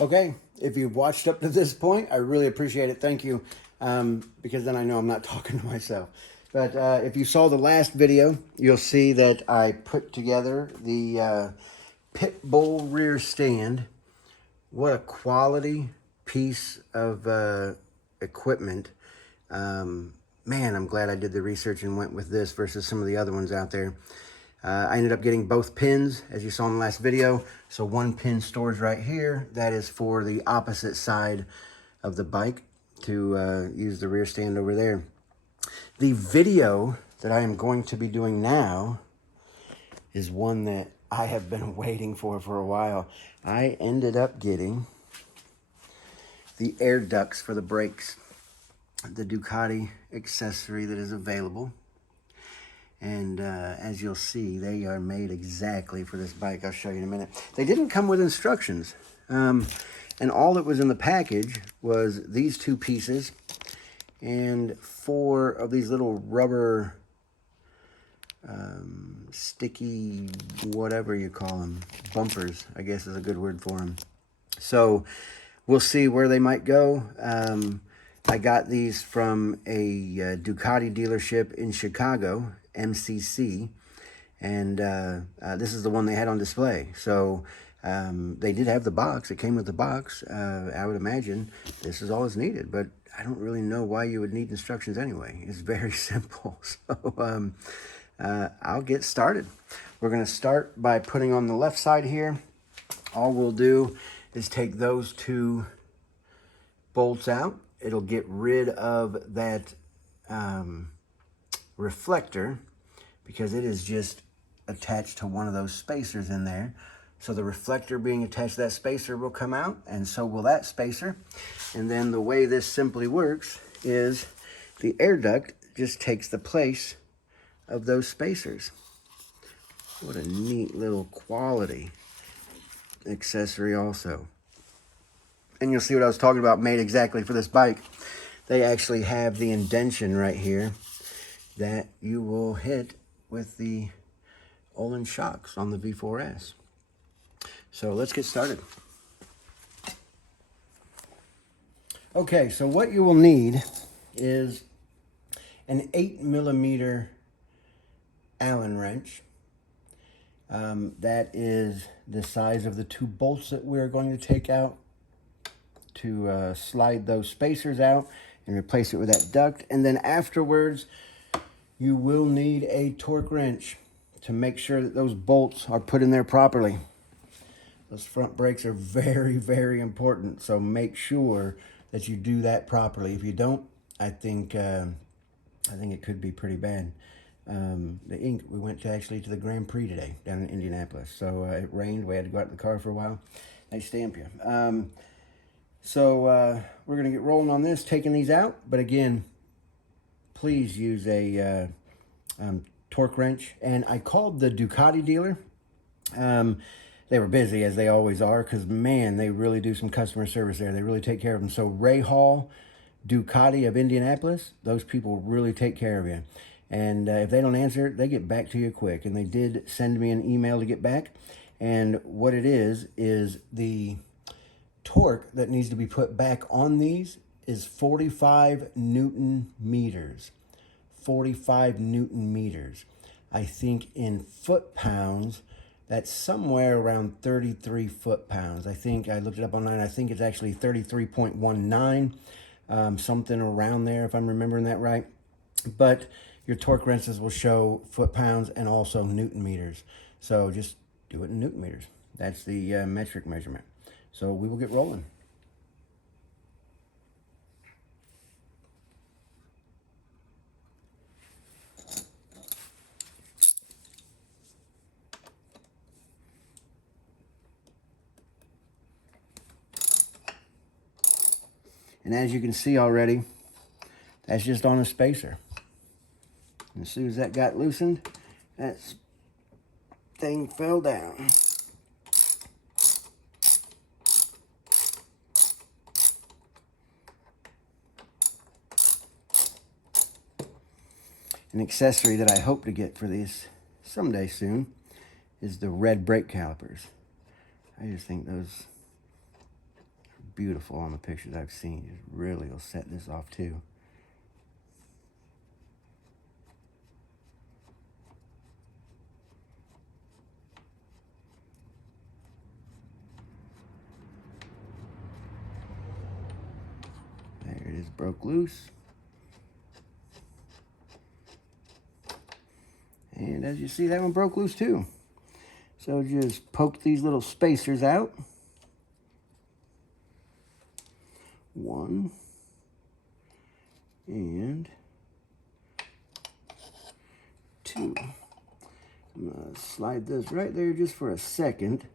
Okay, if you've watched up to this point, I really appreciate it. Thank you, because then I know I'm not talking to myself. But if you saw the last video, you'll see that I put together the pit bull rear stand. What a quality piece of equipment. Man, I'm glad I did the research and went with this versus some of the other ones out there. I ended up getting both pins, as you saw in the last video. So one pin stores right here. That is for the opposite side of the bike to use the rear stand over there. The video that I am going to be doing now is one that I have been waiting for a while. I ended up getting the air ducts for the brakes, the Ducati accessory that is available. And as you'll see, they are made exactly for this bike. I'll show you in a minute. They didn't come with instructions. And all that was in the package was these two pieces and 4 of these little rubber sticky, whatever you call them, bumpers, I guess is a good word for them. So we'll see where they might go. I got these from a Ducati dealership in Chicago, MCC, and this is the one they had on display. So they did have the box. It came with the box. I would imagine this is all that's needed, but I don't really know why you would need instructions anyway. It's very simple. So I'll get started. We're going to start by putting on the left side here. All we'll do is take those 2 bolts out. It'll get rid of that reflector because it is just attached to one of those spacers in there. So the reflector being attached to that spacer will come out, and so will that spacer. And then the way this simply works is the air duct just takes the place of those spacers. What a neat little quality accessory also. And you'll see what I was talking about, made exactly for this bike. They actually have the indention right here that you will hit with the Olin shocks on the V4S. So let's get started. Okay, so what you will need is an 8mm Allen wrench. That is the size of the 2 bolts that we're going to take out to slide those spacers out and replace it with that duct. And then afterwards, you will need a torque wrench to make sure that those bolts are put in there properly. Those front brakes are very, very important, so make sure that you do that properly. If you don't, I think it could be pretty bad. The ink, we went actually to the Grand Prix today down in Indianapolis. So it rained. We had to go out to the car for a while. They stamp you. So we're going to get rolling on this, taking these out. But again, please use a torque wrench. And I called the Ducati dealer. They were busy, as they always are, because, man, they really do some customer service there. They really take care of them. So Ray Hall, Ducati of Indianapolis, those people really take care of you. And if they don't answer, they get back to you quick. And they did send me an email to get back. And what it is the torque that needs to be put back on these is 45 Newton meters. 45 Newton meters. I think in foot-pounds, that's somewhere around 33 foot-pounds. I think I looked it up online. I think it's actually 33.19, something around there, if I'm remembering that right. But your torque wrenches will show foot-pounds and also Newton meters. So just do it in Newton meters. That's the metric measurement. So we will get rolling. And as you can see already, that's just on a spacer. And as soon as that got loosened, that thing fell down. An accessory that I hope to get for these someday soon is the red brake calipers. I just think those beautiful on the pictures I've seen. It really will set this off too. There it is, broke loose. And as you see, that one broke loose too. So just poke these little spacers out. One. And two. I'm gonna slide this right there just for a second,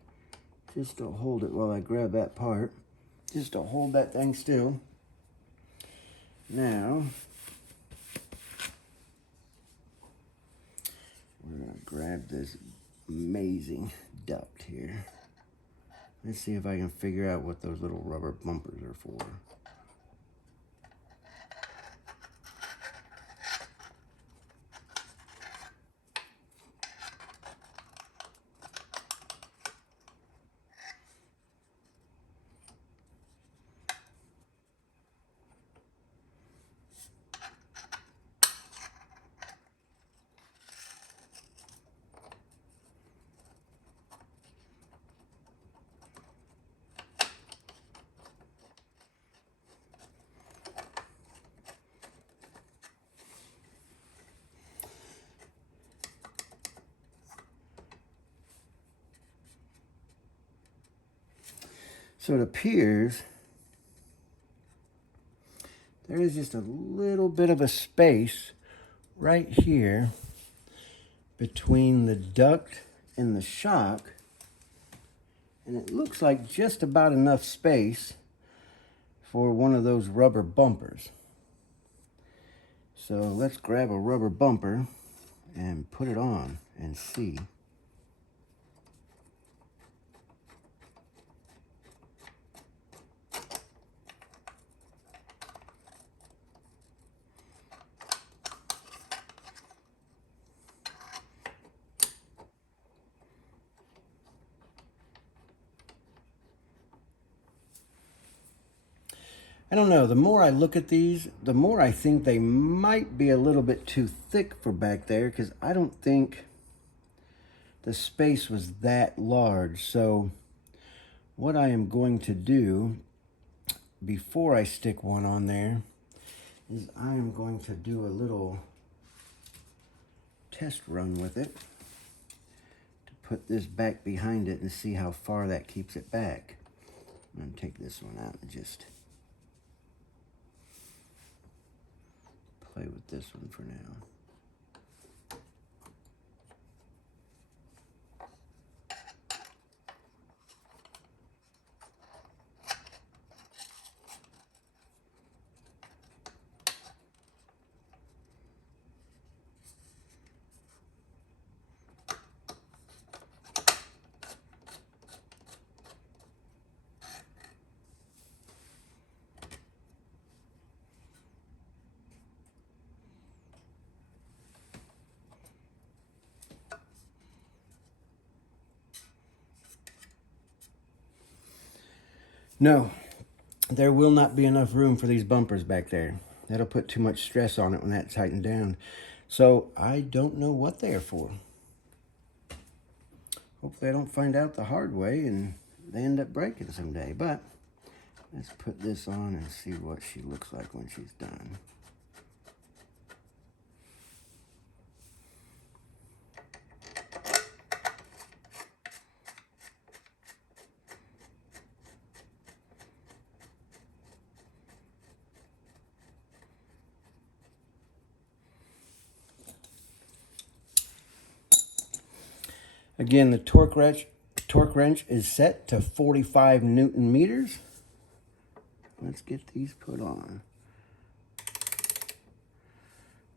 just to hold it while I grab that part, just to hold that thing still. Now, we're gonna grab this amazing duct here. Let's see if I can figure out what those little rubber bumpers are for. So it appears there is just a little bit of a space right here between the duct and the shock, and it looks like just about enough space for one of those rubber bumpers. So let's grab a rubber bumper and put it on and see. I don't know, the more I look at these, the more I think they might be a little bit too thick for back there, because I don't think the space was that large. So what I am going to do before I stick one on there is I am going to do a little test run with it to put this back behind it and see how far that keeps it back. I'm going to take this one out and just play with this one for now. No, there will not be enough room for these bumpers back there. That'll put too much stress on it when that's tightened down. So I don't know what they're for. Hopefully I don't find out the hard way and they end up breaking someday. But let's put this on and see what she looks like when she's done. Again, the torque wrench is set to 45 Newton meters. Let's get these put on.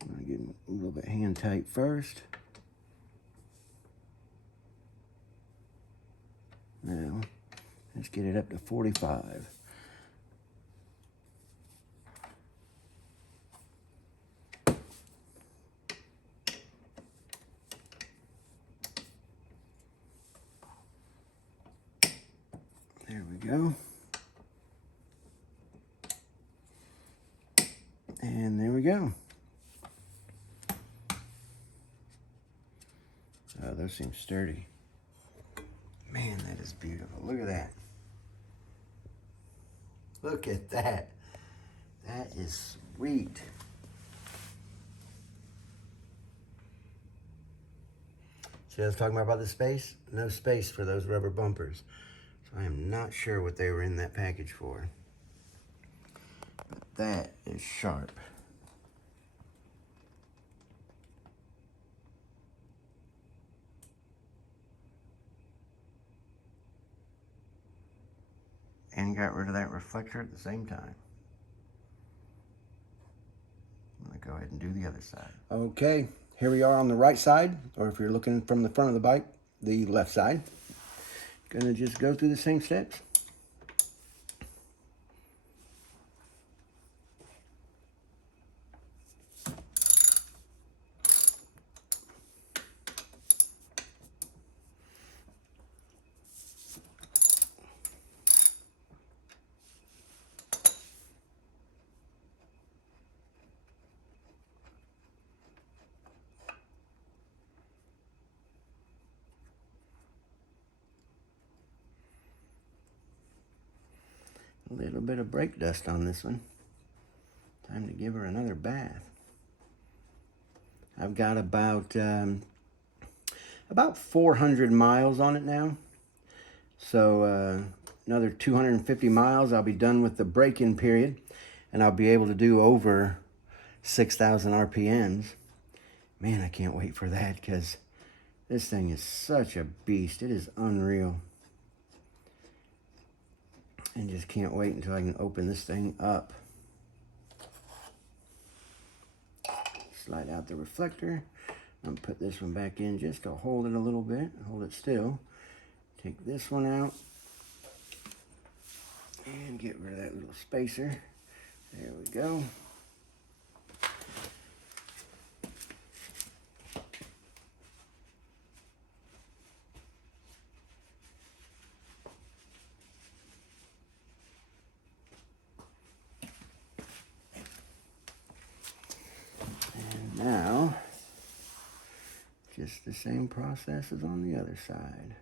I'm going to get them a little bit hand tight first. Now, let's get it up to 45. There we go. we go. Oh, those seem sturdy. Man, that is beautiful. Look at that. Look at that. That is sweet. See what I was talking about the space? No space for those rubber bumpers. So I am not sure what they were in that package for. But that is sharp. And got rid of that reflector at the same time. I'm gonna go ahead and do the other side. Okay, here we are on the right side, or if you're looking from the front of the bike, the left side. Gonna just go through the same steps. A little bit of brake dust on this one. Time to give her another bath. I've got about 400 miles on it now. So another 250 miles, I'll be done with the break-in period, and I'll be able to do over 6,000 RPMs. Man, I can't wait for that, because this thing is such a beast. It is unreal. And just can't wait until I can open this thing up. Slide out the reflector. I'm gonna put this one back in just to hold it a little bit, hold it still. Take this one out and get rid of that little spacer. There we go. Now, just the same process as on the other side.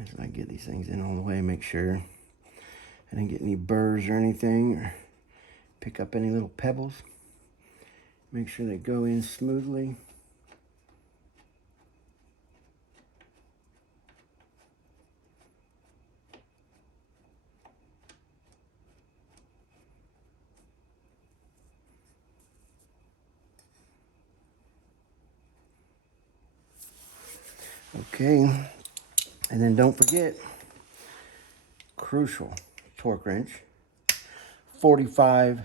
As I get these things in all the way, make sure I didn't get any burrs or anything, or pick up any little pebbles. Make sure they go in smoothly. Okay, and then don't forget, crucial torque wrench, 45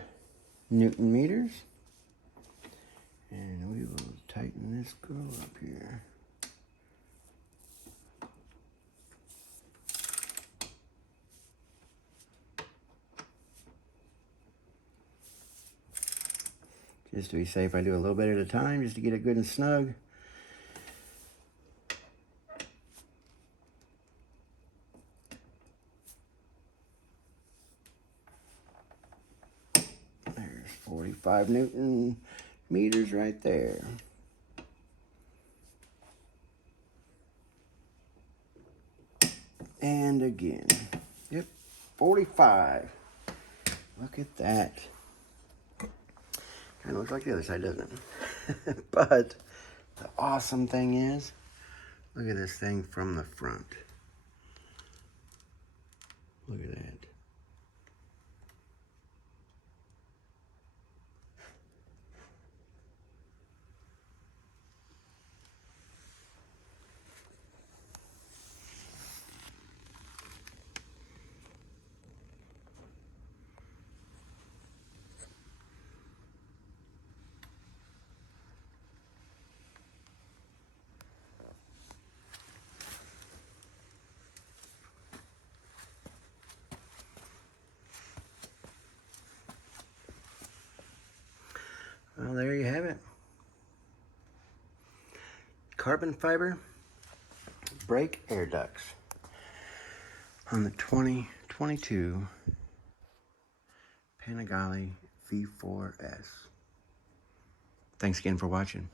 Newton meters. And we will tighten this girl up here. Just to be safe, I do a little bit at a time just to get it good and snug. There's 45 Newton meters right there. And again, yep, 45. Look at that. Kind of looks like the other side, doesn't it? But the awesome thing is, look at this thing from the front. Look at that. Well, there you have it. Carbon fiber brake air ducts on the 2022 Panigale V4S. Thanks again for watching.